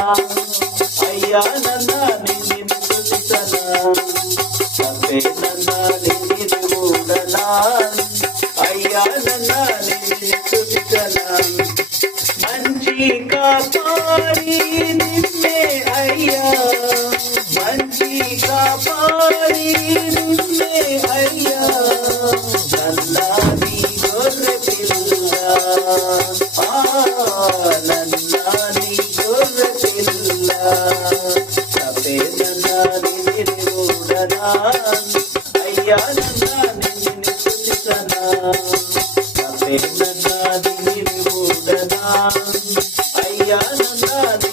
అయ్యా నన్న నిన్ను స్తుతించనా తప్పే నన్న నిన్ను ఊడనా అయ్యా నన్న నిన్ను స్తుతించనా మంచి కాపాడి నిన్నే అయ్యా మంచి కాపాడి నిన్నే అయ్యా నల్లాని గొర్రె పిల్ల నల్లాని గొర్రె పిల్ల తప్పే నల్లాని నిరుడనా అయ్యా నల్లాని నిన్ను స్తుతించనా తప్పే నల్లాని నిరుడనా అయ్యా నల్లాని